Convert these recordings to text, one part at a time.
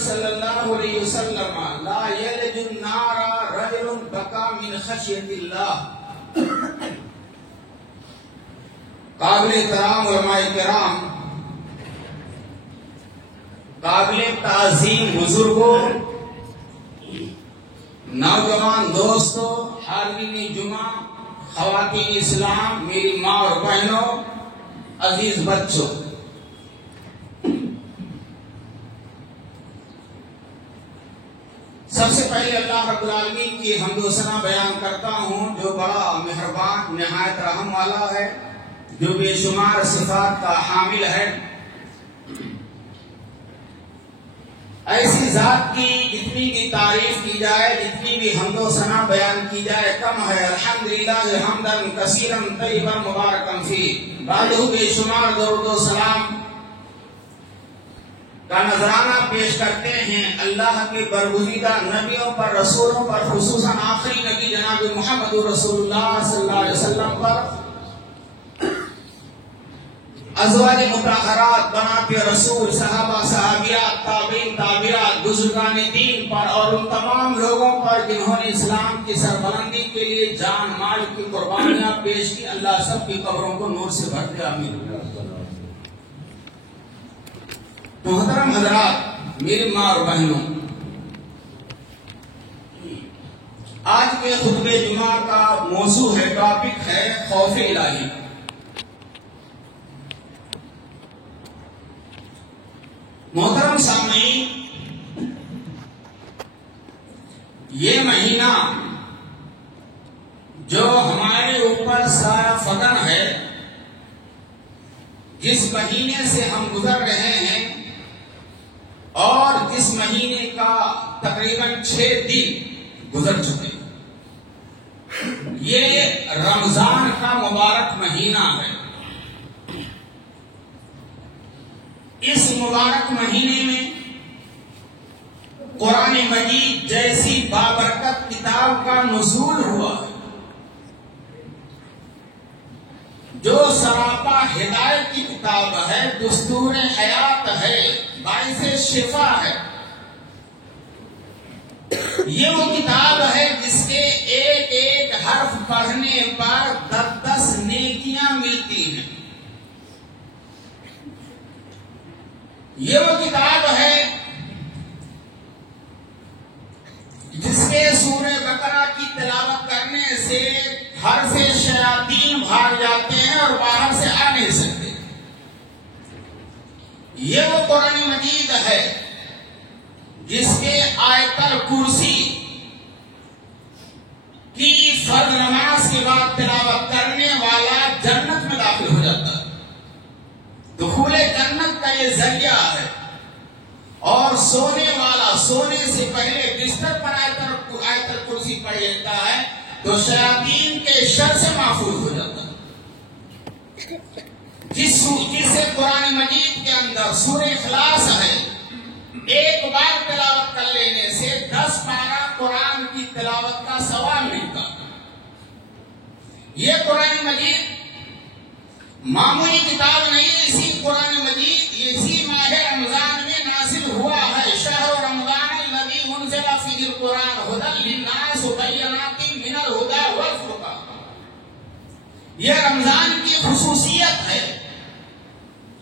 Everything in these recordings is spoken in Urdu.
صلی اللہ علیہ وسلم لا یلج النار رجل بکا من خشیت اللہ. قابل احترام علماء کرام، قابل تعظیم بزرگوں، نوجوان دوستوں، حاضرین جمعہ، خواتین اسلام، میری ماں اور بہنوں، عزیز بچوں، سب سے پہلے اللہ رب العالمین کی حمد و ثنا بیان کرتا ہوں جو بڑا مہربان، نہایت رحم والا ہے، جو بے شمار صفات کا حامل ہے. ایسی ذات کی جتنی بھی تعریف کی جائے، جتنی بھی حمد و ثنا بیان کی جائے کم ہے. الحمدللہ حمدن کثیرا طیبا مبارکا فیہ، بعدہ بے شمار درود و سلام کا نذرانہ پیش کرتے ہیں اللہ کے برگزیدہ نبیوں پر، رسولوں پر، خصوصاً آخری نبی جناب محمد رسول اللہ صلی اللہ علیہ وسلم پر، ازواج مطہرات، بنات رسول، صحابہ، صحابیات، تابعین، تابعات، بزرگان دین پر اور ان تمام لوگوں پر جنہوں نے اسلام کی سربلندی کے لیے جان مال کی قربانیاں پیش کی. اللہ سب کی قبروں کو نور سے بھر دے، آمین. محترم حضرات، میری ماں اور بہنوں، آج کے خطبہ جمعہ کا موضوع ہے، ٹاپک ہے خوف الہی. محترم سامعین، یہ مہینہ جو ہمارے اوپر سایہ فگن ہے، جس مہینے سے ہم گزر رہے ہیں اور جس مہینے کا تقریباً 6 دن گزر چکے، یہ رمضان کا مبارک مہینہ ہے. اس مبارک مہینے میں قرآن مجید جیسی بابرکت کتاب کا نزول ہوا ہے، جو سراپا ہدایت کی کتاب ہے، دستور حیات ہے، باعث شفا ہے. یہ وہ کتاب ہے جس کے ایک ایک حرف پڑھنے پر 10 نیکیاں ملتی ہیں. یہ وہ کتاب ہے جس کے سورہ بقرہ کی تلاوت کرنے سے حرف شیاطین بھاگ جاتے ہیں اور باہر سے آ نہیں سکتے. یہ وہ قرآن مجید ہے جس کے آیت الکرسی کی فرض نماز کے بعد تلاوت کرنے والا جنت میں داخل ہو جاتا ہے. دخول جنت کا یہ ذریعہ ہے. اور سونے والا سونے سے پہلے بستر پر آیت الکرسی پڑھ لیتا ہے تو شیاطین کے شر سے محفوظ ہو جاتا ہے. جسے قرآن مجید کے اندر سورہ اخلاص ہے، ایک بار تلاوت کر لینے سے 10 پارہ قرآن کی تلاوت کا ثواب ملتا. یہ قرآن مجید معمولی کتاب نہیں، اسی قرآن مجید اسی ماہ رمضان میں نازل ہوا ہے. شہر رمضان الذی انزل فیہ القرآن ھدی للناس وبینات من الھدی والفرقان. یہ رمضان کی خصوصیت ہے.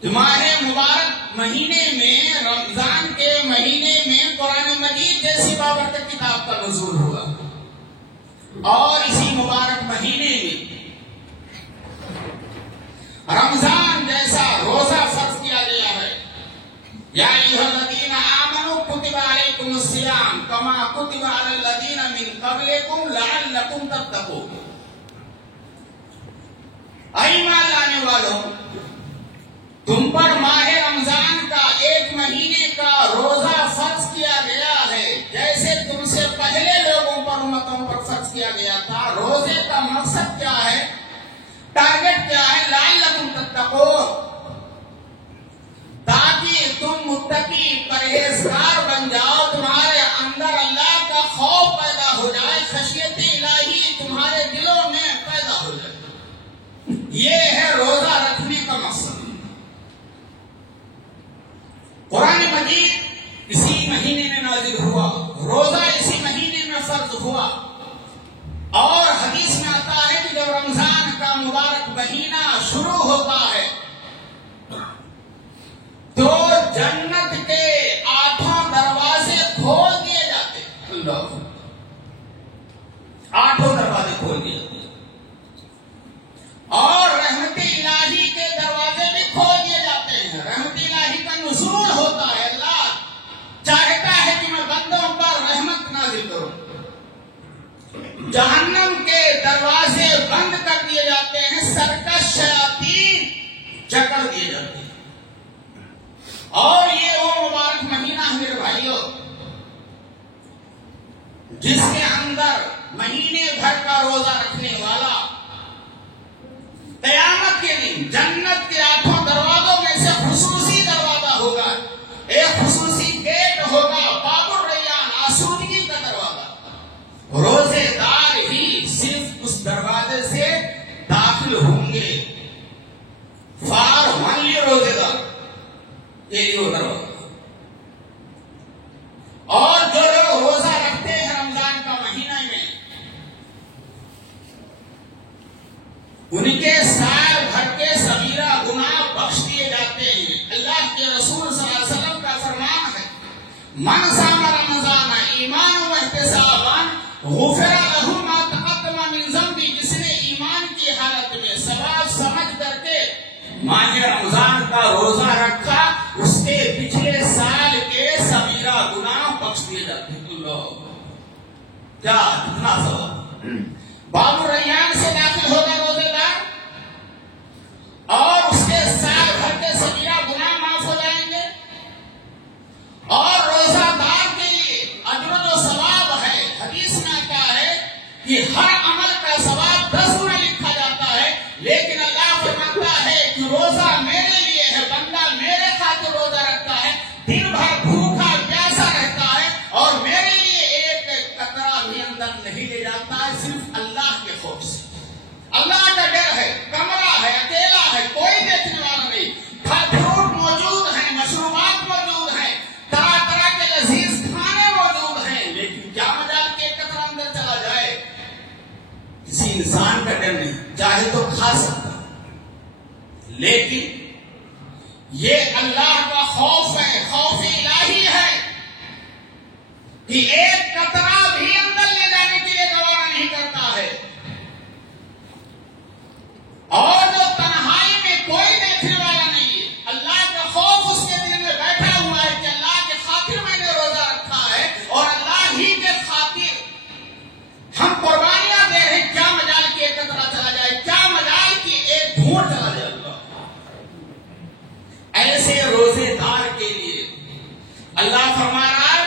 تمہارے مبارک مہینے میں، رمضان کے مہینے میں قرآن مجید جیسی بابرکت کتاب کا نزول ہوا. اور اسی مبارک مہینے میں رمضان جیسا روزہ فرض کیا گیا ہے. یا ایھا الذین آمنوا کتب علیکم الصیام کما کتب علی الذین من قبلکم لعلکم تتقون. ایمان لانے والوں، تم پر ماہ رمضان کا ایک مہینے کا روزہ فرض کیا گیا ہے جیسے تم سے پہلے لوگوں پر، امتوں پر فرض کیا گیا تھا. روزے کا مقصد کیا ہے، ٹارگٹ کیا ہے؟ لعلکم تتقون، تاکہ تم متقی پرہیزگار بن جاؤ، تمہارے اندر اللہ کا خوف پیدا ہو جائے، خشیت الہی تمہارے دلوں میں پیدا ہو جائے. یہ ہے روزہ رکھنے کا مقصد. قرآن مجید اسی مہینے میں نازل ہوا، روزہ اسی مہینے میں فرض ہوا، اور حدیث میں آتا ہے کہ جب رمضان کا مبارک مہینہ شروع ہوتا ہے تو جنت کے 8 دروازے کھول دیے جاتے ہیں۔ اللہ، 8 دروازے کھول دیے جاتے ہیں، اور رحمت الہی کے دروازے بھی کھول دیے جاتے ہیں۔ رحمت الہی کا نزول ہوتا ہے، اللہ چاہتا ہے کہ میں بندوں پر رحمت نازل کروں۔ جہنم کے دروازے بند کر دیے جاتے ہیں، سرکش شیاطین جکڑ دیے جاتے ہیں، اور یہ وہ مبارک مہینہ ہے میرے بھائیوں جس کے اندر مہینے بھر کا روزہ رکھنے والا قیامت کے دن جنت کے 8 دروازوں میں سے خصوصی دروازہ ہوگا، ایک خصوصی گیٹ ہوگا، باب الریان، آسودگی کا دروازہ۔ روزے دار ہی صرف اس دروازے سے داخل ہوں گے، فار ونلی روزے دار کے لیے وہ دروازہ۔ اور جو لوگ روزہ رکھتے ہیں رمضان کا مہینہ میں، ان کے سال بھر کے صغیرہ گناہ بخش دیے جاتے ہیں۔ اللہ کے رسول صلی اللہ علیہ وسلم کا فرمان ہے، من صام رمضان ایمانا واحتسابا غفر لہ ما تقدم من ذنبہ، جس نے ایمان کی حالت میں ثواب سمجھ کر کے ماہ رمضان کا روزہ رکھا، اس کے پچھلے سال کے صغیرہ گناہ بخش دیے جاتے ہیں۔ اللہ، کیا کتنا ثواب! باب الریان سے داخل ہوگا روزے دار، اور اس کے سال بھر کے صغیرہ گناہ معاف ہو جائیں گے، اور روزہ دار کے لیے اجر و ثواب ہے۔ حدیث میں آتا ہے کہ ہر عمل کا ثواب 10 گنا لکھا جاتا ہے، لیکن اللہ فرماتا ہے کہ روزہ میرے لیے ہے، بندہ میرے خاطر روزہ رکھتا ہے، دن بھر بھوکا پیاسا رہتا ہے، اور میرے لیے ایک قطرہ بھی اندر نہیں لے جاتا ہے، صرف اللہ کے خوف سے۔ اللہ کا ڈر ہے، کمرہ ہے، اکیلا ہے، کوئی دیکھنے والا نہیں، پھل فروٹ موجود ہیں، مشروبات موجود ہیں، طرح طرح کے لذیذ کھانے موجود ہیں، لیکن کیا مجال کہ ایک قطرہ اندر چلا جائے؟ کسی انسان کا ڈر نہیں، چاہے تو کھا سکتا، لیکن یہ اللہ کا خوف ہے، خوف الہی ہے کہ ایک قطرہ بھی اندر لے جانے کے لیے گوارا نہیں کرتا ہے، اور جو تنہائی میں کوئی دیکھنے والا نہیں ہے، اللہ کا خوف اس کے دل میں بیٹھا ہوا ہے کہ اللہ کے خاطر میں نے روزہ رکھا ہے، اور اللہ ہی کے خاطر ہم قربانیاں دے رہے ہیں، کیا مجال کہ ایک قطرہ چلا جائے، کیا مجال کہ ایک گھونٹ چلا جائے۔ اللہ ایسے روزے دار کے لیے اللہ فرما رہا ہے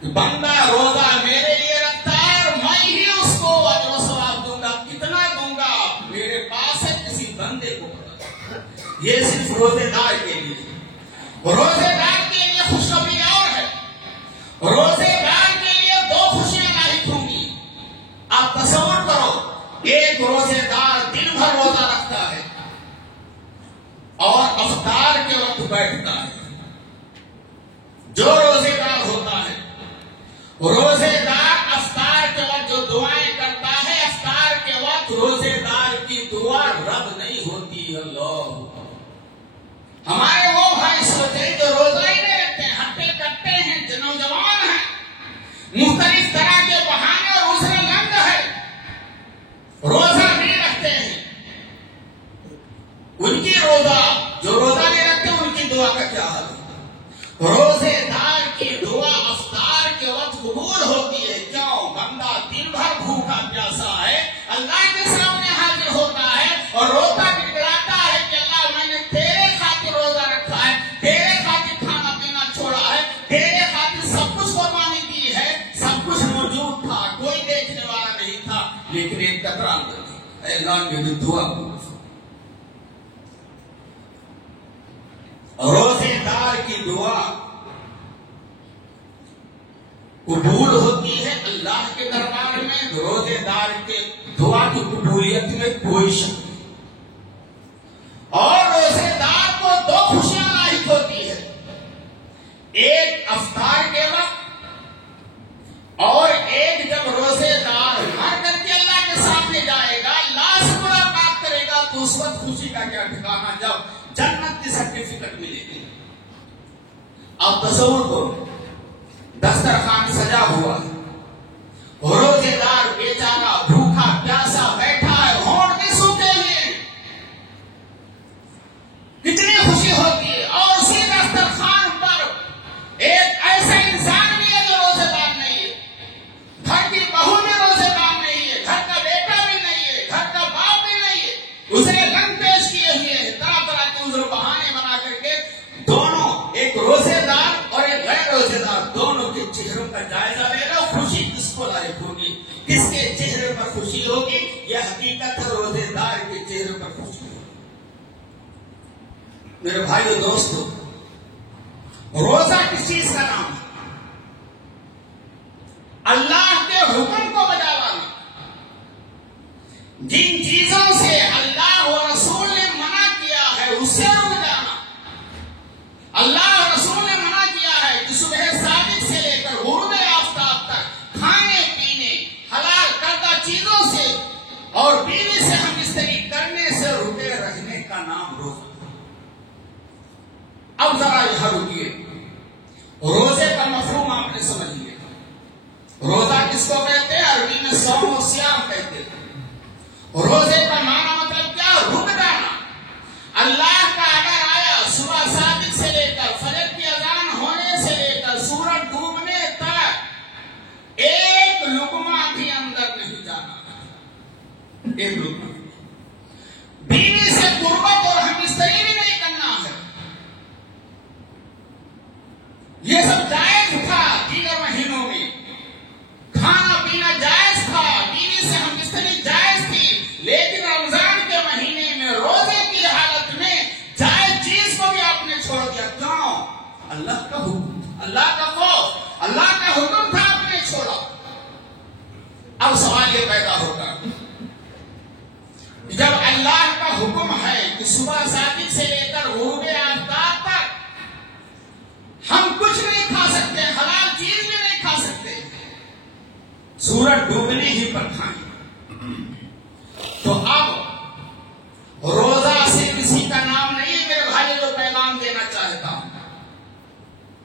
کہ بندہ روزہ میرے لیے رکھتا ہے، اور میں ہی اس کو اجر و ثواب دوں گا، کتنا دوں گا میرے پاس ہے، کسی بندے کو پتا۔ یہ صرف روزے دار کے لیے۔ روزے دار کے لیے خوشخبری اور ہے، روزے دار کے لیے 2 خوشیاں لاحق ہوں گی۔ آپ تصور کرو، ایک روزے دار دن بھر روزہ رکھتا ہے اور افطار کے وقت بیٹھتا ہے۔ جو روزے دار ہوتا ہے، روزے دار افطار کے وقت جو دعائیں کرتا ہے، افطار کے وقت روزے دار کی دعا رد نہیں ہوتی۔ اللہ، ہمارے وہ بھائی سوچے جو روزہ ہی نہیں رکھتے ہیں، ہٹے کٹے ہیں، جو نوجوان ہیں، مختلف طرح کے بہانے اور عذر لنگ ہے، روزہ نہیں رکھتے ہیں، ان کی روزہ، جو روزہ نہیں رکھتے ان کی دعا کا کیا حال ہے؟ روزے دار کی دعا افطار کے وقت قبول ہوتی ہے۔ کیوں؟ بندہ دن بھر بھوکا پیاسا ہے، اللہ کے سامنے حاضر ہوتا ہے اور روتا گڑگڑاتا ہے کہ اللہ میں نے تیرے خاطر روزہ رکھا ہے، تیرے خاطر کھانا پینا چھوڑا ہے، تیرے خاطر سب کچھ قربانی دی ہے، سب کچھ موجود تھا، کوئی دیکھنے والا نہیں تھا، لیکن ایک قطرہ اندر تھا۔ اے اللہ میری دعا قبول۔ روزے دار کی دعا قبول ہوتی ہے اللہ کے دربار میں، روزے دار کے دعا کی قبولیت میں کوئی شک نہیں۔ اور روزے دار کو 2 خوشیاں لاحق ہوتی ہے، ایک افطار کے وقت اور ایک جب روزے دار مر کر کے اللہ کے سامنے جائے گا، اللہ سے ملاقات کرے گا، تو اس وقت خوشی کا کیا ٹھکانا جب جنت کی سرٹیفکیٹ ملے گی۔ اب تصور کرو، دسترخوان سجا ہوا، روزے دار بیچارہ بھوکا پیاسا بیٹھا ہے، ہونٹ کے سوکھے ہیں، کتنی خوشی ہوتی ہے۔ اور اسی دسترخوان پر ایک ایسا انسان بھی ہے جو روزے دار نہیں ہے، گھر کی بہو بھی روزے دار نہیں ہے، گھر کا بیٹا بھی نہیں ہے، گھر کا باپ بھی نہیں ہے، اسے رنگ پیش کیے ہوئے ہیں، طرح طرح کے عذر بہانے بنا کر کے دونوں، ایک روزے دار اور ایک غیر روزے دار، دونوں کے چہروں کا جائزہ لے لو، خوشی کس کو لائق ہوگی، کس کے چہرے پر خوشی ہوگی؟ یہ حقیقت ہے، روزے دار کے چہرے پر خوشی ہوگی۔ میرے بھائیو دوستو، روزہ کس چیز کا نام ہے؟ اللہ کے حکم کو بجا لانا، جن چیزوں سے اللہ و رسول نے منع کیا ہے اس سے رک جانا۔ اللہ و رسول نے منع کیا ہے کہ صبح صادق سے لے کر غروب آفتاب تک کھانے پینے حلال کردہ چیزوں سے اور بیوی سے ہم استری کرنے سے رکے رہنے کا نام روزہ۔ اب ذرا یہاں رکیے، روزے کا مفہوم آپ نے سمجھ لیا۔ روزہ کس کو کہتے ہیں؟ عربی میں صوم و صیام کہتے ہیں۔ روزے کا معنی مطلب کیا؟ رک جانا۔ اللہ کا اگر آیا صبح صادق سے لے کر فجر کی اذان ہونے سے لے کر سورج ڈوبنے تک ایک لقمہ بھی اندر نہیں جانا، ایک لقمہ۔ بیوی سے قربت اور ہمبستری بھی نہیں کرنا ہے، یہ سب جائز تھا۔ دیگر مہینوں میں کھانا پینا جائز تھا، بیوی سے ہمبستری جائز تھی، لیکن رمضان کے مہینے میں روزے کی حالت میں جائز چیز کو بھی آپ نے چھوڑ دیا۔ کیوں؟ اللہ کا حکم، اللہ کا خوف، اللہ کا حکم تھا، آپ نے چھوڑا۔ اب سوال یہ پیدا ہوگا، جب اللہ کا حکم ہے کہ صبح صادق سے لے کر غروب آفتاب تک ہم کچھ نہیں کھا سکتے، حلال چیز بھی نہیں کھا سکتے، سورج ڈوبنے ہی پر کھائیں، تو اب روزہ سے کسی کا نام نہیں ہے۔ میرے بھائی جو پیغام دینا چاہتا ہوں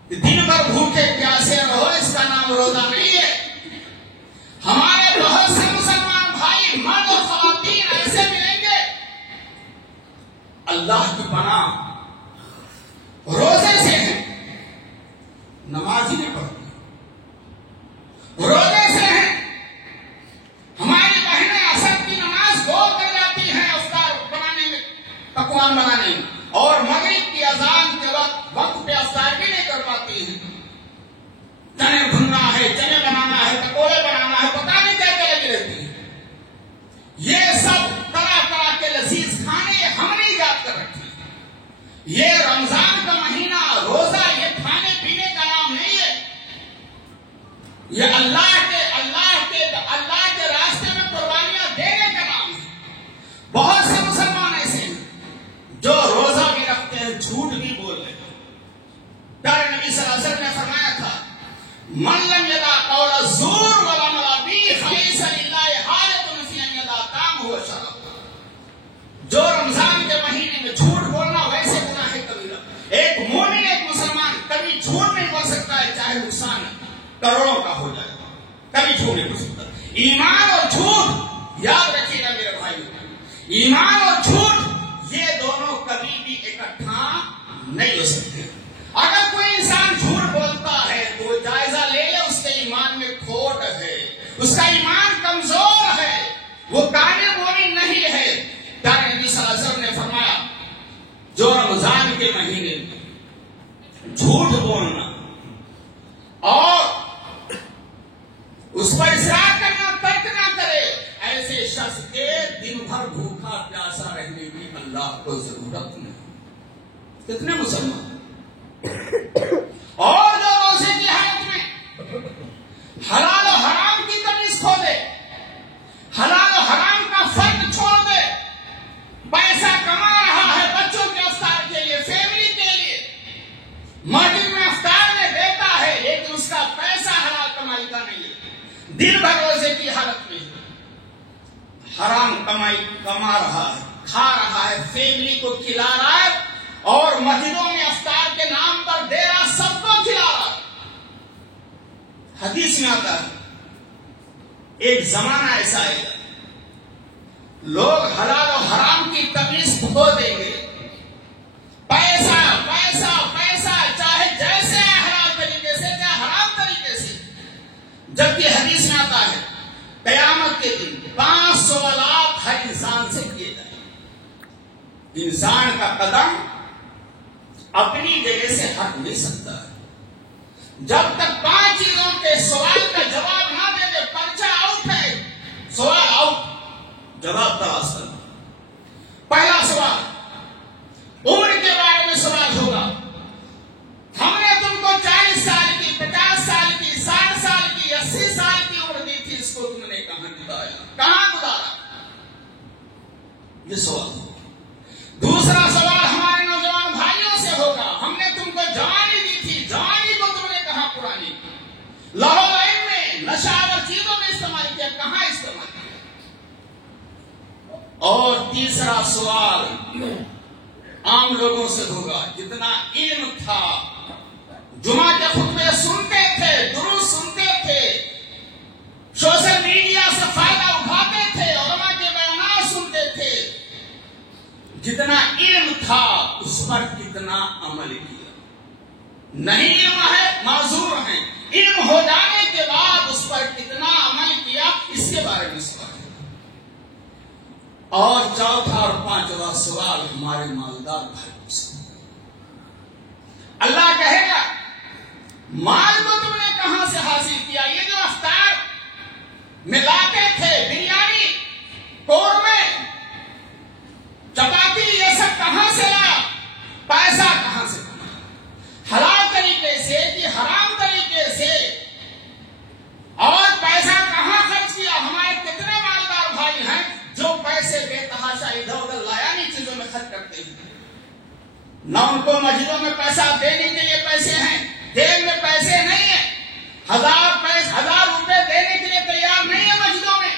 کہ دن بھر بھوکے پیاسے رہو، اس کا نام روزہ نہیں ہے۔ ہمارے بہت سے مسلمان بھائی مرد اور خواتین ایسے ملیں گے، اللہ کی پناہ روزے سے ہیں، نماز ہی نہیں پڑھتی، روزے سے ہیں۔ ہماری بہنیں عصر کی نماز گول کر جاتی ہیں افطار بنانے میں، پکوان بنانے میں، اور مغرب کی اذان کے وقت پہ افطار بھی نہیں کر پاتی ہیں۔ چنے بھننا ہے، چنے بنانا ہے، پکوڑے بنانا ہے، پتہ نہیں کیا کیا لگی رہتی ہے۔ یہ سب طرح طرح کے لذیذ کھانے ہم نے ایجاد کر رکھے ہیں۔ یہ رمضان کا مہینہ، روزہ یہ کھانے پینے کا نام نہیں ہے، یہ اللہ کے راستے میں قربانیاں دینے کا نام ہے۔ بہت سے مسلمان ایسے ہیں جو روزہ بھی رکھتے ہیں، جھوٹ بھی بول رہے ہیں۔ پیارے نبی صلی اللہ علیہ وسلم نے فرمایا تھا، من لم یدع قول الزور والعمل به فلیس للہ حاجۃ فی ان یدع طعامہ وشرابہ۔ جو رمضان کے مہینے میں جھوٹ بولنا ویسے گناہ کبیرہ۔ ایک مومن، ایک مسلمان کبھی جھوٹ نہیں بول سکتا ہے، چاہے نقصان کروڑوں کا ہو جائے، کبھی جھوٹ نہیں بول سکتا۔ ایمان اور جھوٹ یاد رکھیے گا میرے بھائی، ایمان اور جھوٹ یہ دونوں کبھی بھی اکٹھا نہیں ہو سکتے۔ اگر کوئی انسان جھوٹ بولتا ہے تو وہ جائزہ لے لے، اس کے ایمان میں کھوٹ ہے، اس کا ایمان کمزور ہے، وہ کامل مومن نہیں ہے۔ پیارے نبی صلی اللہ علیہ وسلم نے فرمایا، جو رمضان کے مہینے میں جھوٹ بولنا اور اس پر اصرار کرنا ترک نہ کرے، ایسے شخص کے دن بھر بھوکا پیاسا رہنے کی اللہ کو ضرورت نہیں۔ کتنے مسلمان اور جو روزے کی حالت میں حلال و حرام کی تمیز کھو دے، حلال و حرام کا فرق چھوڑ دے، پیسہ کما رہا ہے بچوں کے افطار کے لیے، فیملی کے لیے، مسجد میں افطار میں دن بھر روزے کی حالت میں حرام کمائی کما رہا ہے، کھا رہا ہے، فیملی کو کھلا رہا ہے، اور مسجدوں میں افطار کے نام پر دے رہا، سب کو کھلا رہا۔ حدیث میں آتا ہے ایک زمانہ ایسا آئے گا لوگ حلال و حرام کی تمیز کھو دیں گے، پیسہ پیسہ پیسہ، چاہے جیسے حلال طریقے سے چاہے حرام طریقے سے۔ جبکہ حدیث میں آتا ہے قیامت کے دن 5 سوالات ہر انسان سے کیے جائیں۔ انسان کا قدم اپنی جگہ سے ہٹ نہیں سکتا ہے جب تک 5 چیزوں کے سوال کا جواب نہ دے دے۔ پرچہ آؤٹ ہے، سوال آؤٹ، جواب تلاش کرنا۔ پہلا سوال عمر کے بارے میں سوال ہوگا۔ ہم نے تم کو 40 سال کی، 50 سال کی، 60 سال کی، 80 سال کی عمر دی تھی، اس کو تم نے کہاں گزارا، کہاں گزارا؟ یہ سوال ہوگا۔ دوسرا سوال ہمارے نوجوان بھائیوں سے ہوگا، ہم نے تم کو جوانی دی تھی، جوانی کو تم نے کہاں پرانی کی، لہو لعب میں، نشہ اور چیزوں میں استعمال کیا، کہاں استعمال کیا؟ اور تیسرا سوال عام لوگوں سے ہوگا، جتنا علم تھا، جمعہ کے خطبے سنتے تھے، دروس سنتے تھے، سوشل میڈیا سے فائدہ اٹھاتے تھے، علماء کے بیانات سنتے تھے، جتنا علم تھا اس پر کتنا عمل کیا؟ نہیں علم ہے، معذور ہیں، علم ہو جانے کے بعد اس پر کتنا عمل کیا، اس کے بارے میں سوال ہے۔ اور چوتھا اور پانچواں سوال ہمارے مالدار بھائیوں سے۔ اللہ کہے گا مال کو تم نے کہاں سے حاصل کیا؟ یہ جو افطار میں لاتے تھے، بریانی، قورمے، چپاتی، یہ سب کہاں سے لا؟ پیسہ کہاں سے کمایا؟ حلال طریقے سے کہ حرام طریقے سے؟ اور پیسہ کہاں خرچ کیا؟ ہمارے کتنے مالدار بھائی ہیں جو پیسے بے تحاشا ادھر ادھر لایانی چیزوں میں خرچ کرتے ہیں۔ نہ ان کو مسجدوں میں پیسہ دینے کے لیے پیسے ہیں، جیب میں پیسے نہیں ہیں، 1000 روپے دینے کے لیے تیار نہیں ہے مسجدوں میں،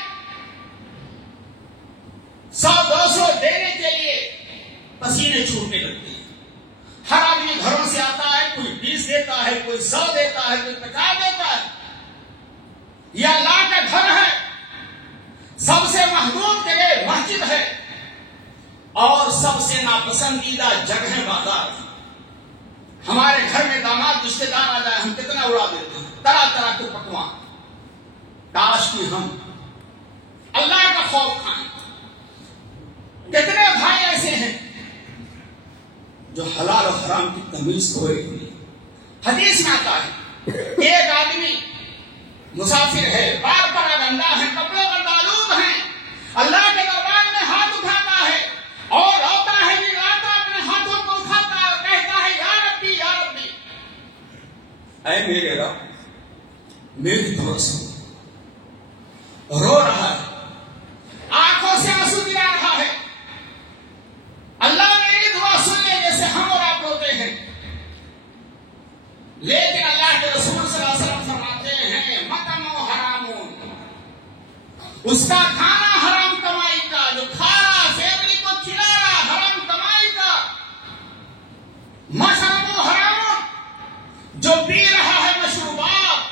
100-200 دینے کے لیے پسینے چھوٹنے لگتے ہیں۔ ہر آدمی گھروں سے آتا ہے، کوئی 20 دیتا ہے، کوئی 100 دیتا ہے، کوئی 50 دیتا ہے۔ یہ اللہ کا گھر ہے، سب سے محدود جگہ مسجد ہے، اور سب سے ناپسندیدہ جگہ بازار ہے۔ ہمارے گھر میں داماد رشتے دار آ جائے، ہم کتنا اڑا دیتے ہیں، طرح طرح کے پکوان۔ کاش کی ہم اللہ کا خوف کھائیں۔ کتنے بھائی ایسے ہیں جو حلال و حرام کی تمیز کھوئے ہوئے۔ حدیث میں آتا ہے ایک آدمی مسافر ہے، بار پر گندا ہے، کپڑوں پر آلود ہیں، اللہ کے دربار میں ہاتھ اٹھاتا ہے اور روتا ہے، لاتا اپنے ہاتھوں کو اٹھاتا ہے اور کہتا ہے یا ربی یا ربی، اے میرے رب میری دعا سن۔ رو رہا ہے، آنکھوں سے آنسو گرا رہا ہے، اللہ میری دعا سن لے، جیسے ہم اور آپ روتے ہیں۔ لیکن اللہ کے رسول صلی اللہ علیہ وسلم فرماتے ہیں مطعمہ حرام، اس کا کھانا حرام کمائی کا، جو کھا رہا فیملی کو کھلا رہا حرام کمائی کا، مشربہ حرام، جو پی رہا ہے مشروبات،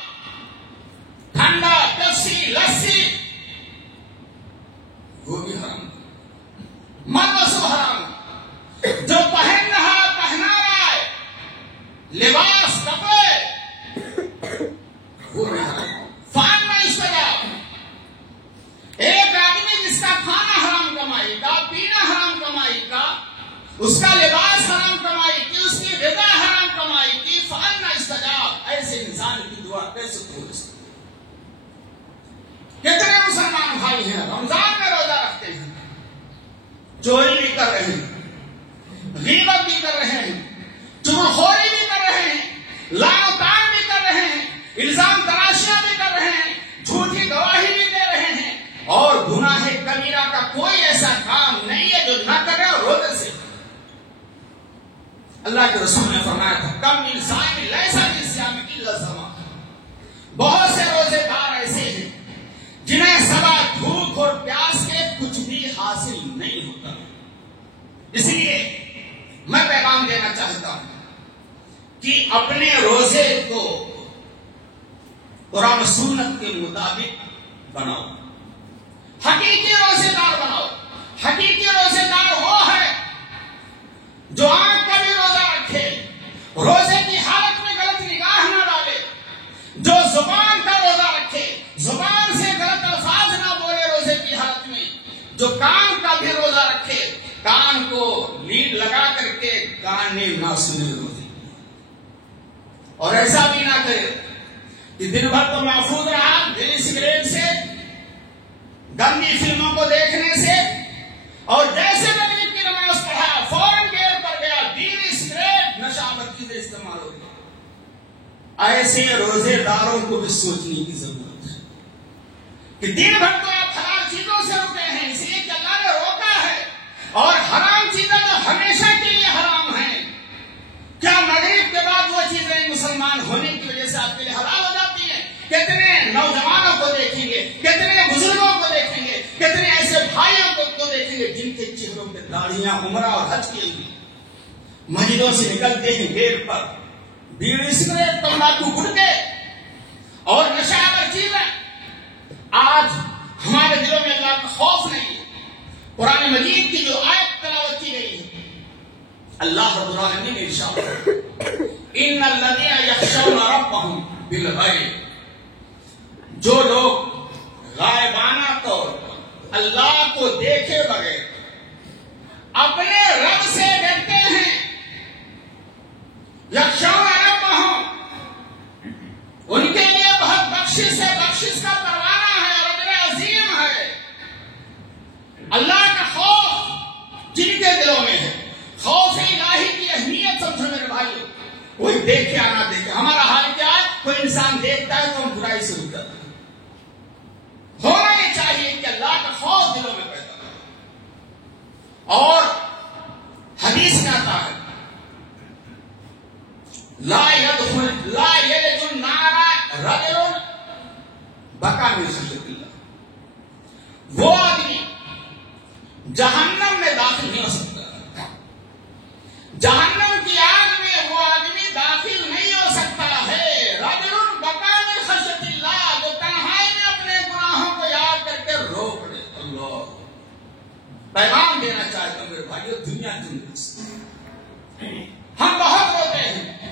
ٹھنڈا، پیپسی، لسی، وہ بھی حرام، ملبس حرام، جو پہن رہا پہنا رہا ہے لباس کپڑے، وہ بھی حرام۔ فان میں استجاب، ایک آدمی جس کا کھانا حرام کمائی کا، پینا حرام کمائی کا، اس کا لباس حرام کمائی کی، اس کی غذا حرام کمائی کی، فان میں استجاب، ایسے انسان کی دعا کیسے قبول ہو سکتی؟ کتنے مسلمان بھائی ہیں رمضان میں روزہ رکھتے ہیں، چوری بھی کر رہے ہیں، غیبت بھی کر رہے ہیں، چغلخوری بھی کر رہے ہیں، لعن و طعن بھی کر رہے ہیں، الزام تراشیاں بھی کر رہے ہیں، جھوٹی گواہی بھی دے رہے ہیں، اور گناہ کبیرہ کا کوئی ایسا کام نہیں ہے جو نہ کرے اور روزے سے۔ اللہ کے رسول نے فرمایا تھا کم انسان لیسا بالصیام الا الظما، بہت سے روزے دار ایسے ہیں روزے کو قرآن سنت کے مطابق بناؤ، حقیقی روزے دار بناؤ۔ حقیقی روزے دار وہ ہے جو آنکھ کا بھی روزہ رکھے، روزے کی حالت میں غلط نگاہ نہ ڈالے، جو زبان کا روزہ رکھے، زبان سے غلط الفاظ نہ بولے روزے کی حالت میں، جو کان کا بھی روزہ رکھے، کان کو لیڈ لگا کر کے گانے نہ سنے روزے، اور ایسا بھی نہ کرے کہ دن بھر تو محفوظ رہا بیڑی سگریٹ سے، گندی فلموں کو دیکھنے سے، اور جیسے مغرب کی نماز پڑھا فوراً گیٹ پر گیا، بیڑی سگریٹ نشہ آور چیزیں استعمال ہو گئی۔ ایسے روزے داروں کو بھی سوچنے کی ضرورت ہے کہ دن بھر تو آپ حلال چیزوں سے رکے ہیں، اس لیے کہ اللہ نے روکا ہے، اور حرام چیزیں تو ہمیشہ کے لیے حرام ہیں۔ کیا مغرب کے بعد وہ چیزیں مسلمان ہونے کی وجہ سے آپ کے لیے حلال ہو جاتی ہیں؟ کتنے نوجوانوں کو دیکھیں گے، کتنے بزرگوں کو دیکھیں گے، کتنے ایسے بھائیوں کو دیکھیں گے جن کے چہروں پہ داڑیاں، عمرہ اور حج کی ہوئی، مسجدوں سے نکلتے ہیں گیٹ پر بیڑی سگریٹ تمباکو گٹکے اور نشہ آور چیزیں۔ آج ہمارے دلوں میں اللہ کا خوف نہیں ہے۔ قرآن مجید کی جو آیت تلاوت کی گئی ہے، اللہ رب العالمین نے ارشاد فرمایا ان الذین یخشون ربهم بالغیب، جو لوگ غائبانہ طور پر اللہ کو دیکھے بغیر اپنے رب سے ڈرتے ہیں، یخشون ربهم، ان کے لیے بہت بخشش ہے، بخشش کا پروانہ ہے اور اجر عظیم ہے۔ اللہ کا خوف جن کے دلوں میں ہے، خوف الہی کی اہمیت سمجھو میرے بھائی، کوئی دیکھے یا نہ دیکھے، ہمارا حال کیا ہے؟ کوئی انسان دیکھتا ہے تو ہم برائی سے رک جاتے ہیں۔ ہونا یہ چاہیے کہ اللہ کا خوف دلوں میں پیدا ہو، اور حدیث میں آتا ہے لا یلج النار رجل بکا من خشیۃ اللہ، وہ آدمی جہنم میں داخل نہیں ہو سکتا، جہنم کی آگ میں وہ آدمی داخل نہیں ہو سکتا ہے۔ رجل بکا من خشیۃ اللہ، جو تنہائی میں اپنے گناہوں کو یاد کر کے رو پڑے۔ اللہ پیغام دینا چاہتا ہوں میرے بھائیو، دنیا کی زندگی ہم بہت روتے ہیں،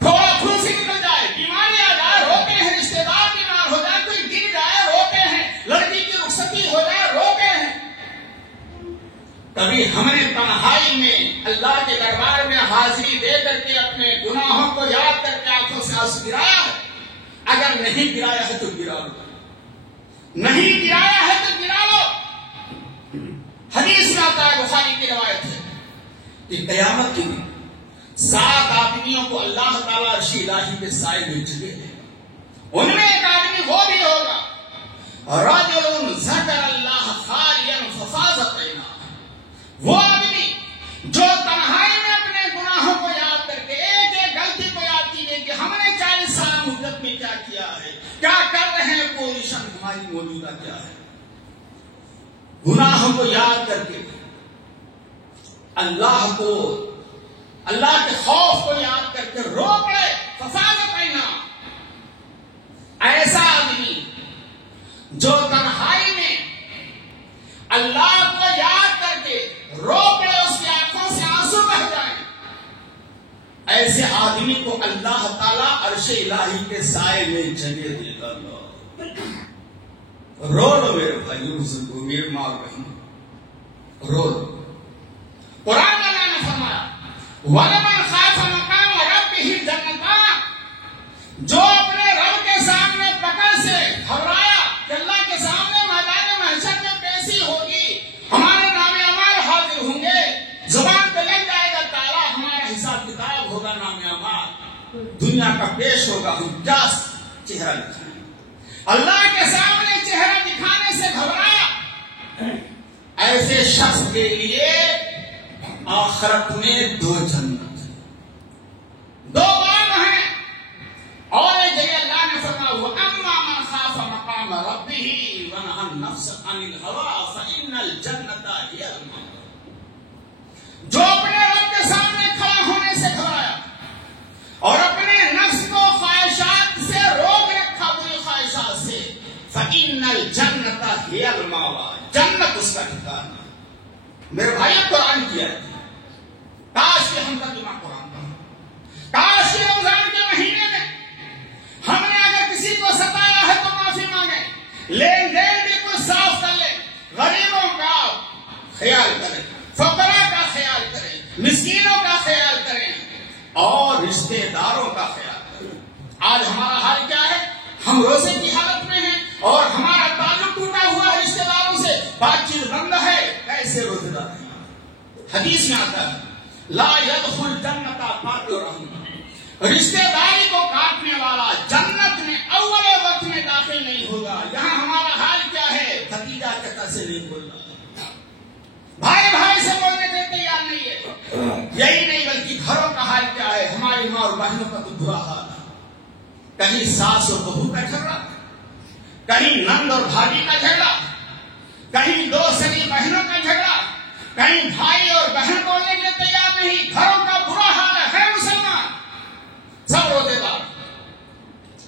تھوڑا پھنسی نکل جائے، بیماری آ جائے روتے ہیں، رشتے دار بیمار ہو جائے، کوئی گر جائے روتے ہیں، لڑکی کی رخصتی ہو جائے روتے ہیں۔ کبھی ہم نے تنہائی میں اللہ کے دربار میں حاضری دے کر کے اپنے گناہوں کو یاد کر کے آنکھوں سے آنسو گرایا ہے؟ اگر نہیں گرایا ہے تو گرا لو، نہیں گرایا ہے تو گرا لو۔ حدیث میں آتا ہے، بخاری کی روایت ہے کہ قیامت کے دن 7 آدمیوں کو اللہ تعالیٰ عرش الہی کے سائے میں جگہ دے گا، ان میں ایک آدمی وہ بھی ہوگا رجل ذکر اللہ خالیا ففاضت عیناہ، وہ آدمی جو تنہائی میں اپنے گناہوں کو یاد کر کے ایک ایک غلطی کو یاد کیجیے کہ ہم نے 40 سال مدت میں کیا کیا ہے، کیا کر رہے ہیں، پوزیشن ہماری موجودہ کیا ہے، گناہوں کو یاد کر کے اللہ کے خوف کو یاد کر کے رو پڑے، ففاضت عیناہ۔ ایسا آدمی جو تنہائی میں اللہ کو یاد کر کے رو پڑے، اس کی آنکھوں سے آنسو بہ جائیں، ایسے آدمی کو اللہ تعالیٰ عرش الہی کے سائے میں جگہ دے گا۔ رو لو میرے بھائیو بزرگوں، میرے ماں بہنوں، رو لو۔ قرآن اللہ نے فرمایا وَلَمَنْ خَافَ مَقَامَ رَبِّهِ جَنَّتَانِ، جو اپنے رب کے سامنے پکڑ سے گھبرایا کہ اللہ کے سامنے میدان محشر میں پیشی ہوگی، ہمارے نام اعمال حاضر ہوں گے، زبان پہ لگ جائے گا تالا، ہمارا حساب کتاب ہوگا، نام اعمال دنیا کا پیش ہوگا، ہم کیا چہرہ دکھائیں؟ اللہ کے سامنے چہرہ دکھانے سے گھبرایا۔ ایسے شخص کے لیے آخرت میں 2 جنت، 2 باغ ہیں، اور ایک جگہ اللہ نے فرمایا وَأَمَّا مَنْ خَافَ مَقَامَ رَبِّهِ وَنَهَى النَّفْسَ عَنِ الْهَوَىٰ فَإِنَّ الْجَنَّةَ هِيَ الْمَأْوَىٰ، جو اپنے رب کے سامنے کھڑا ہونے سے گھبرایا اور اپنے نفس میرے بھائی قرآن کی آیت، کاش کہ ہم ترجمہ قرآن کا، کاش کہ رمضان کے مہینے میں ہم نے اگر کسی کو ستایا ہے تو معافی مانگے، لین دین بالکل صاف کر لیں، غریبوں کا خیال کریں، فقراء کا خیال کریں، مسکینوں کا خیال کریں اور رشتے داروں کا خیال کریں۔ آج ہمارا حال کیا ہے؟ ہم روزے کی حالت میں ہیں اور ہمارا تعلق ٹوٹا ہوا ہے رشتے داروں سے، بات چیت بند ہے، ایسے روزے دار ہیں۔ حدیث میں آتا ہے لا يدخل جنت قاطع رحم، رشتے داری کو کاٹنے والا جنت میں اول وقت میں داخل نہیں ہوگا۔ یہاں ہمارا حال کیا ہے؟ بھتیجا چچا سے نہیں بول رہا، بھائی بھائی سے بولنے کے تیار نہیں ہے۔ یہی نہیں بلکہ گھروں کا حال کیا ہے؟ ہماری ماں اور بہنوں کا تو برا حال ہے، کہیں ساس اور بہو کا جھگڑا، کہیں نند اور بھائی کا جھگڑا، کہیں دو سگی بہنوں کا جھگڑا، کہیں بھائی اور بہن بولنے کے تیار نہیں۔ گھروں کا برا حال ہے مسلمان، سب روزے دار،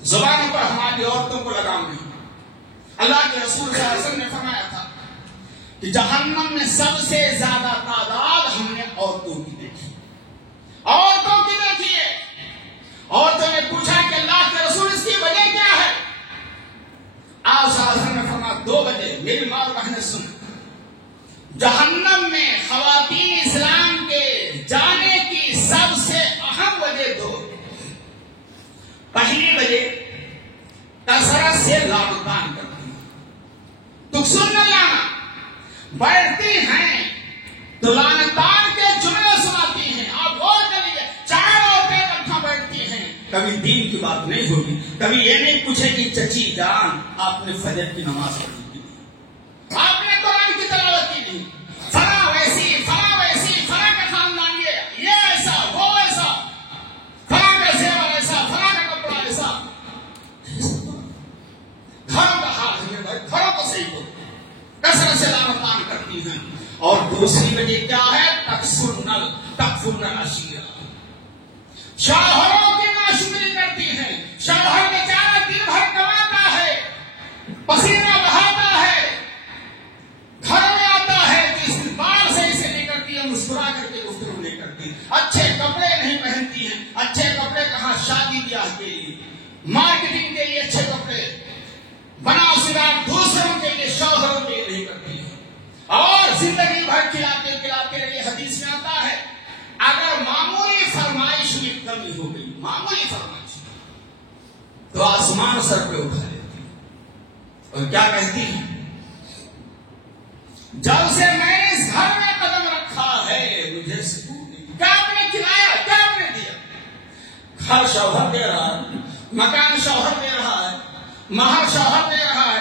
زبانوں پر ہماری عورتوں کو لگام نہیں۔ اللہ کے رسول صلی اللہ علیہ وسلم نے فرمایا تھا کہ جہنم میں سب سے زیادہ تعداد ہم نے عورتوں کی دیکھی، عورتوں کی دیکھی ہے۔ عورتوں نے پوچھا کہ اللہ کے رسول اس کی وجہ کیا ہے؟ آپ صلی اللہ علیہ وسلم نے فرمایا 2 بجے میری ماں اور بہنیں سن، جہنم میں خواتین اسلام کے جانے کی سب سے اہم وجہ 2۔ پہلی وجہ کثرت سے لامکان کرتی ہیں، تو سن لانا، بیٹھتی ہیں تو لعنتان کے جملے سناتی ہیں۔ آپ غور کریے، 4 عورتیں اکٹھا بیٹھتی ہیں، کبھی دین کی بات نہیں ہوگی، کبھی یہ نہیں پوچھے کہ چچی جان آپ نے فجر کی نماز پڑھی کی نہیں، آپ نے قرآن کی تلاوت کی نہیں، فلاں ویسی فلاں کا خاندان یہ ایسا وہ ایسا، فلاں کا زیور ایسا، فلاں کا کپڑا ایسا۔ گھروں کا حال ہے بھائی، گھروں کو صحیح کرو، کثرت سے لامکان کرتی ہیں۔ اور دوسری وجہ کیا ہے؟ تکفرن العشیرہ، شوہروں کی ناشکری کرتی ہیں۔ شوہر بیچارہ دن بھر کماتا ہے، پسینہ بہاتا ہے، گھر میں آتا ہے تو استقبال سے اسے نہیں کرتی ہے، مسکرا کر کے گفتگو نہیں کرتی، اچھے کپڑے نہیں پہنتی ہیں۔ اچھے کپڑے کہاں؟ شادی بیاہ کے لیے، مارکیٹنگ کے لیے اچھے کپڑے، بنا سدار دوسروں کے لیے، شوہروں کے لیے نہیں کرتی ہیں، اور زندگی بھر کھلاتے رہیے۔ حدیث میں آتا ہے اگر معمولی فرمائش میں کمی ہو گئی، معمولی فرمائش، تو آسمان سر پہ اٹھا لیتی اور کیا کہتی ہے؟ جب سے میں نے اس گھر میں قدم رکھا ہے مجھے سکون نہیں۔ کیا آپ نے کھلایا؟ کیا آپ نے دیا؟ گھر شوہر دے رہا ہے، مکان شوہر دے رہا ہے، مہر شوہر دے رہا ہے،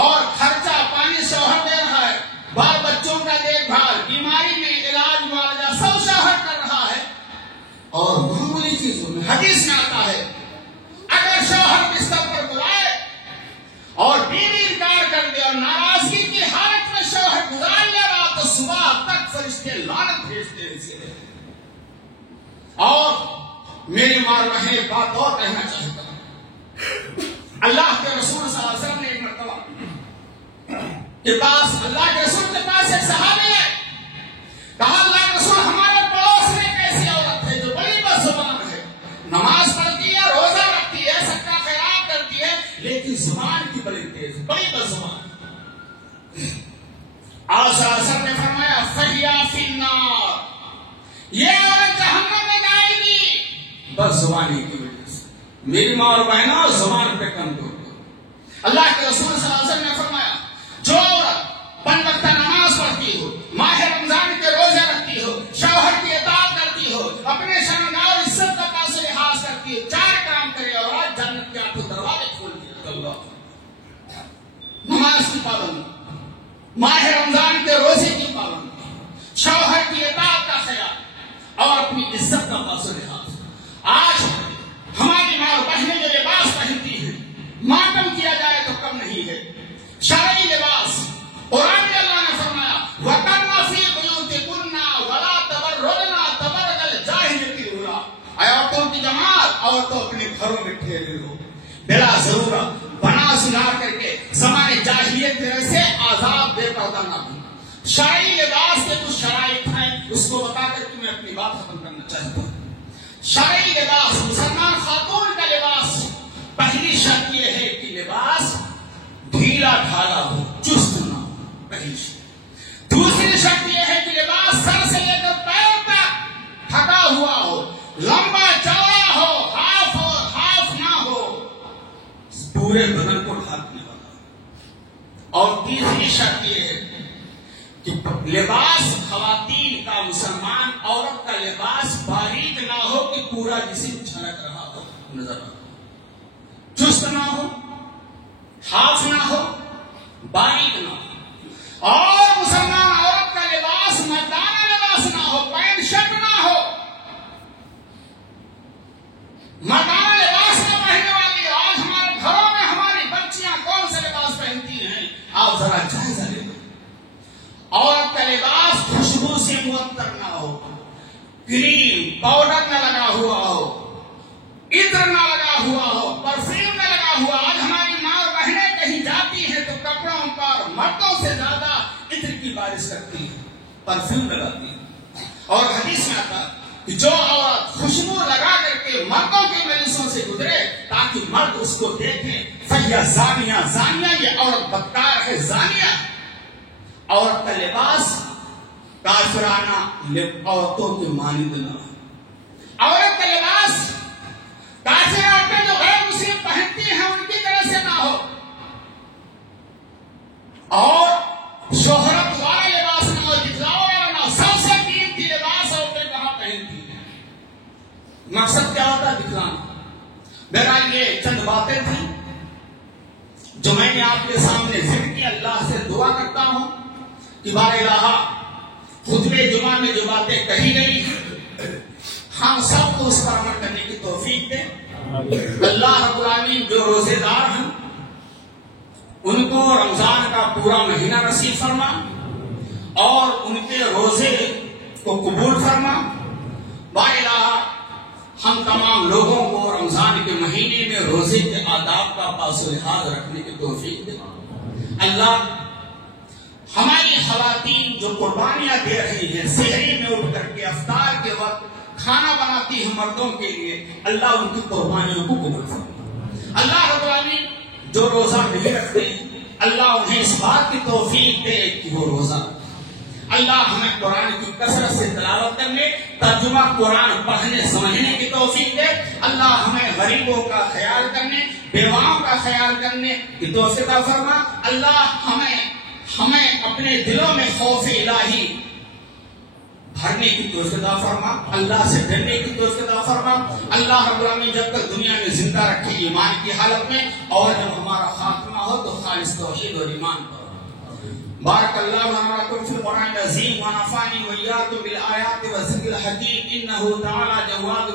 اور خرچہ پانی شوہر دے رہا ہے، بال بچوں کا دیکھ بھال، بیماری میں علاج معالجہ سب شوہر کر رہا ہے، اور معمولی چیزوں میں حدیث میں آتا ہے اگر شوہر بستر پر بلائے اور بیوی انکار کر دے اور ناراضگی کی حالت میں شوہر گزار لے رہا تو صبح تک فرشتے لعنت بھیجتے ہیں اسے۔ اور میری ماں بہن ایک بات اور کہنا چاہتا ہوں، اللہ کے رسول صلی اللہ علیہ وسلم نے ایک مرتبہ کے پاس، اللہ کے رسول کے پاس ایک صحابی ہے، کہا اللہ کے رسول ہمارے پڑوس میں ایک ایسی عورت ہے جو بڑی بدزبان ہے، نماز پڑھتی ہے، روزہ رکھتی ہے، صدقہ خیرات کرتی ہے، لیکن زبان کی بڑی تیز، بڑی بدزبان۔ آپ صلی اللہ علیہ وسلم نے فرمایا فَهِيَ فِي النَّارِ، یہ عورت جہنم میں جائے گی بس زبانی کی وجہ سے۔ میری ماں اور بہنوں، زبان پہ کنٹرول کرو۔ اللہ کے رسول صلی اللہ علیہ وسلم نے فرمایا جو عورت 5 وقتہ نماز پڑھتی ہو، ماہ رمضان کے روزے رکھتی ہو، شوہر کی اطاعت کرتی ہو، اپنے شرم اور عزت کا پاس لحاظ کرتی ہو، 4 کام کرے اور جنت کے 8 دروازے کھول دیے۔ اللہ، نماز کی پابندی، ماہ رمضان کے روزے کی پابندی، شوہر کی اطاعت کا خیال اور اپنی عزت کا پاس لحاظ۔ آج ہماری ماں اور بہنیں جو لباس پہنتی ہیں، ماتم کیا جائے تو کم نہیں ہے۔ شرعی لباس، قرآن میں اللہ نے فرمایا وَقَرْنَ فِي بُيُوتِكُنَّ وَلَا تَبَرَّجْنَ تَبَرُّجَ الْجَاهِلِيَّةِ الْأُولَىٰ، اے عورتوں کی جماعت، عورتوں اپنے گھروں میں ٹھہرے رہو، بلا ضرورت بنا سنار کر کے زمانے جاہلیت میں سے آزاد بے پردہ نہ ہو، شرعی لباس کے کچھ شرائط ہیں، اس کو بتا کر کے میں اپنی بات ختم کرنا چاہتا ہوں۔ شرعی لباس، مسلمان خاتون کا لباس، پہلی شرط یہ ہے کہ لباس ڈھیلا ڈھالا ہو، چست نہ ہو، پہلی شرط۔ دوسری شرط یہ ہے کہ لباس سر سے لے کر پیر تک ڈھکا ہوا ہو، لمبا چوڑا ہو، ہاف نہ ہو، پورے بدن کو ڈھانپنے والا۔ اور تیسری شرط یہ ہے کہ لباس خواتین کا، مسلمان عورت کا لباس باریک نہ ہو کہ پورا جسم جھلک رہا ہو، نظر آ رہا ہو، چست نہ ہو، ہاف نہ ہو، باریک نہ ہو۔ اور مسلمان عورت کا لباس مردانہ لباس نہ ہو، پینٹ شرٹ نہ ہو، مردانہ لباس نہ پہننے والی۔ آج ہمارے گھروں میں ہماری بچیاں کون سے لباس پہنتی ہیں، آپ ذرا جائزہ لیں۔ عورت کا لباس خوشبو سے معطر نہ ہو، کریم پاؤڈر نہ لگا ہوا ہو، عطر نہ لگا ہوا ہو، پرفیوم نہ لگا ہوا۔ آج ہماری ماں اور بہنیں کہیں جاتی ہیں تو کپڑوں پر مردوں سے زیادہ عطر کی بارش کرتی ہے، پرفیوم لگاتی ہے۔ اور حدیث میں آتا کہ جو عورت خوشبو لگا کر کے مردوں کے مجلسوں سے گزرے تاکہ مرد اس کو دیکھیں، فہیا زانیہ، زانیہ یہ عورت بدکار ہے، زانیہ۔ عورت کا لباس کافرانہ عورتوں کے مانند نہ ہو۔ عورت کا لباس کافر عورتیں جو غیر مسلم پہنتی ہیں ان کی طرح سے نہ ہو، اور شہرت والا لباس نہ ہو، دکھلاوا والا نہ ہو۔ سب سے قیمتی لباس عورتیں کہاں پہنتی ہیں؟ مقصد کیا ہوتا ہے؟ دکھلانا۔ بہرحال یہ چند باتیں تھیں جو میں نے آپ کے سامنے ذکر کی۔ اللہ سے دعا کرتا ہوں کہ بار الہ خطبہ جمعہ میں جو باتیں کہی گئی ہم سب کو اس پر عمل کرنے کی توفیق دے۔ اللہ رب العالمین جو روزے دار ہیں ان کو رمضان کا پورا مہینہ نصیب فرما اور ان کے روزے کو قبول فرما۔ بار الہ ہم تمام لوگوں کو رمضان کے مہینے میں روزے کے آداب کا پاس و لحاظ رکھنے کی توفیق دے۔ اللہ ہماری خواتین جو قربانیاں دے رہی ہیں، سحری میں اٹھ کر کے افطار کے وقت کھانا بناتی ہیں مردوں کے لیے، اللہ ان کی قربانیوں کو قبول فرما۔ اللہ رب العالمین جو روزہ نہیں رکھتے اللہ انہیں اس بات کی توفیق دے کہ وہ روزہ۔ اللہ ہمیں قرآن کی کثرت سے تلاوت کرنے، ترجمہ قرآن پڑھنے سمجھنے کی توفیق دے۔ اللہ ہمیں غریبوں کا خیال کرنے، بیواؤں کا خیال کرنے کی توفیق عطا فرما۔ اللہ ہمیں اپنے دلوں میں خوف الہی بھرنے کی توفیق عطا فرما، اللہ سے ڈرنے کی توفیق عطا فرما۔ اللہ رب العالمین جب تک دنیا میں زندہ رکھے ایمان کی حالت میں، اور جب ہمارا خاتمہ ہو تو خالص توحید اور ایمان پر۔ بارک اللہ لنا ولکم فی القرآن العظیم ونفعني وإياكم بالآیات والذکر الحکیم، انہ تعالی جواد